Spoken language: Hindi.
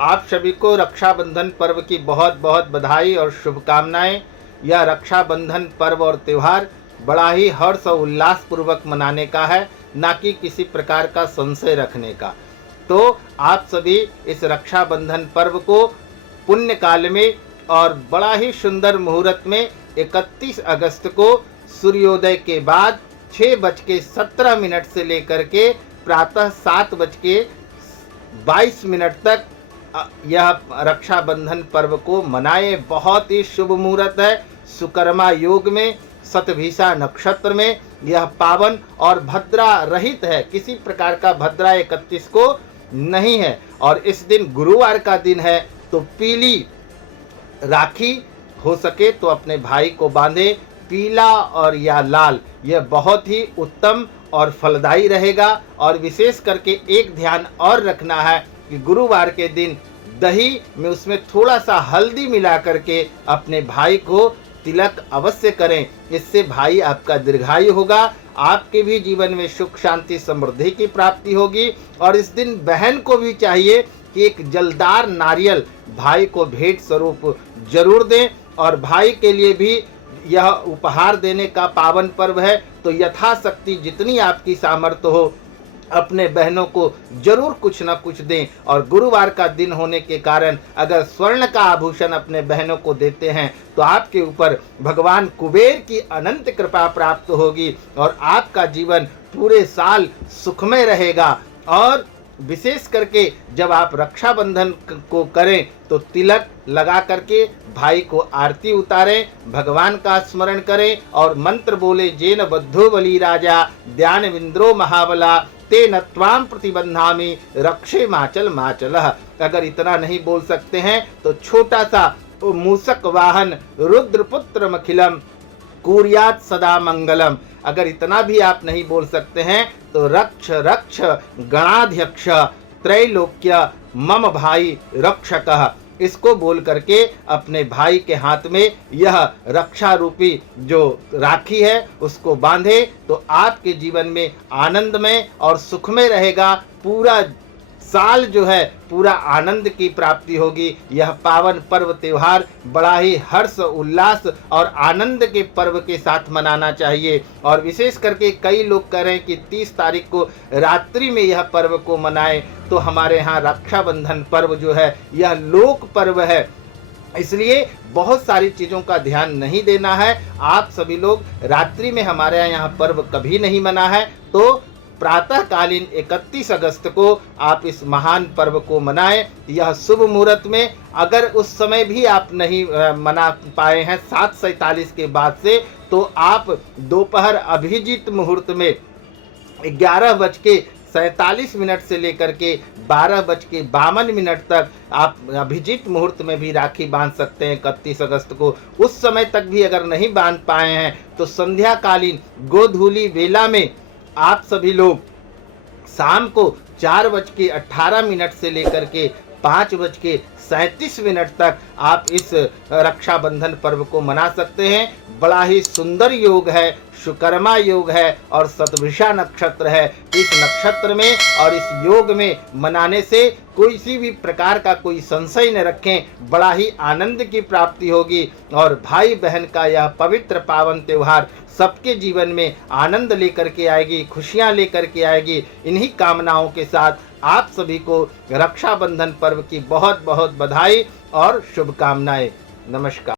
आप सभी को रक्षाबंधन पर्व की बहुत बहुत बधाई और शुभकामनाएं। यह रक्षाबंधन पर्व और त्यौहार बड़ा ही हर्ष और उल्लास पूर्वक मनाने का है, ना कि किसी प्रकार का संशय रखने का। तो आप सभी इस रक्षाबंधन पर्व को पुण्य काल में और बड़ा ही सुंदर मुहूर्त में 31 अगस्त को सूर्योदय के बाद 6:17 से लेकर के प्रातः 7:22 तक यह रक्षाबंधन पर्व को मनाए। बहुत ही शुभ मुहूर्त है। सुकर्मा योग में शतभिषा नक्षत्र में यह पावन और भद्रा रहित है। किसी प्रकार का भद्रा 31 को नहीं है। और इस दिन गुरुवार का दिन है, तो पीली राखी हो सके तो अपने भाई को बांधे। पीला और या लाल, यह बहुत ही उत्तम और फलदायी रहेगा। और विशेष करके एक ध्यान और रखना है कि गुरुवार के दिन दही में उसमें थोड़ा सा हल्दी मिला करके अपने भाई को तिलक अवश्य करें। इससे भाई आपका दीर्घायु होगा, आपके भी जीवन में सुख शांति समृद्धि की प्राप्ति होगी। और इस दिन बहन को भी चाहिए कि एक जलदार नारियल भाई को भेंट स्वरूप जरूर दें। और भाई के लिए भी यह उपहार देने का पावन पर्व है, तो यथाशक्ति जितनी आपकी सामर्थ्य हो अपने बहनों को जरूर कुछ न कुछ दें। और गुरुवार का दिन होने के कारण अगर स्वर्ण का आभूषण अपने बहनों को देते हैं तो आपके ऊपर भगवान कुबेर की अनंत कृपा प्राप्त होगी और आपका जीवन पूरे साल सुखमय रहेगा। और विशेष करके जब आप रक्षाबंधन को करें तो तिलक लगा करके भाई को आरती उतारें, भगवान का स्मरण करें और मंत्र बोले, जेन बद्धो बली राजा ध्यान विंद्रो महाबला तेन त्वाम प्रतिबंधामि रक्षे माचल माचलः। अगर इतना नहीं बोल सकते हैं तो छोटा सा मूषक वाहन रुद्रपुत्र मखिलम कुर्यात सदा मंगलम। अगर इतना भी आप नहीं बोल सकते हैं तो रक्ष रक्ष गणाध्यक्ष त्रैलोक्य मम भाई रक्षकः, इसको बोल करके अपने भाई के हाथ में यह रक्षा रूपी जो राखी है उसको बांधे, तो आपके जीवन में आनंदमय और सुखमय रहेगा। पूरा साल जो है पूरा आनंद की प्राप्ति होगी। यह पावन पर्व त्योहार बड़ा ही हर्ष उल्लास और आनंद के पर्व के साथ मनाना चाहिए। और विशेष करके कई लोग कह रहे हैं कि 30 तारीख को रात्रि में यह पर्व को मनाएं, तो हमारे यहाँ रक्षाबंधन पर्व जो है यह लोक पर्व है, इसलिए बहुत सारी चीज़ों का ध्यान नहीं देना है। आप सभी लोग रात्रि में हमारे यहाँ पर्व कभी नहीं मना है, तो प्रातःकालीन 31 अगस्त को आप इस महान पर्व को मनाएं। यह शुभ मुहूर्त में अगर उस समय भी आप नहीं मना पाए हैं 7:47 के बाद से, तो आप दोपहर अभिजीत मुहूर्त में 11:47 से लेकर के 12:52 तक आप अभिजीत मुहूर्त में भी राखी बांध सकते हैं 31 अगस्त को। उस समय तक भी अगर नहीं बांध पाए हैं तो संध्याकालीन गोधूली वेला में आप सभी लोग शाम को 4:18 से लेकर के 5:37 तक आप इस रक्षाबंधन पर्व को मना सकते हैं। बड़ा ही सुंदर योग है, सुकर्मा योग है और शतभिषा नक्षत्र है। इस नक्षत्र में और इस योग में मनाने से किसी भी प्रकार का कोई संशय न रखें, बड़ा ही आनंद की प्राप्ति होगी। और भाई बहन का यह पवित्र पावन त्योहार सबके जीवन में आनंद लेकर के आएगी, खुशियां लेकर के आएगी। इन्हीं कामनाओं के साथ आप सभी को रक्षाबंधन पर्व की बहुत बहुत बधाई और शुभकामनाएं। नमस्कार।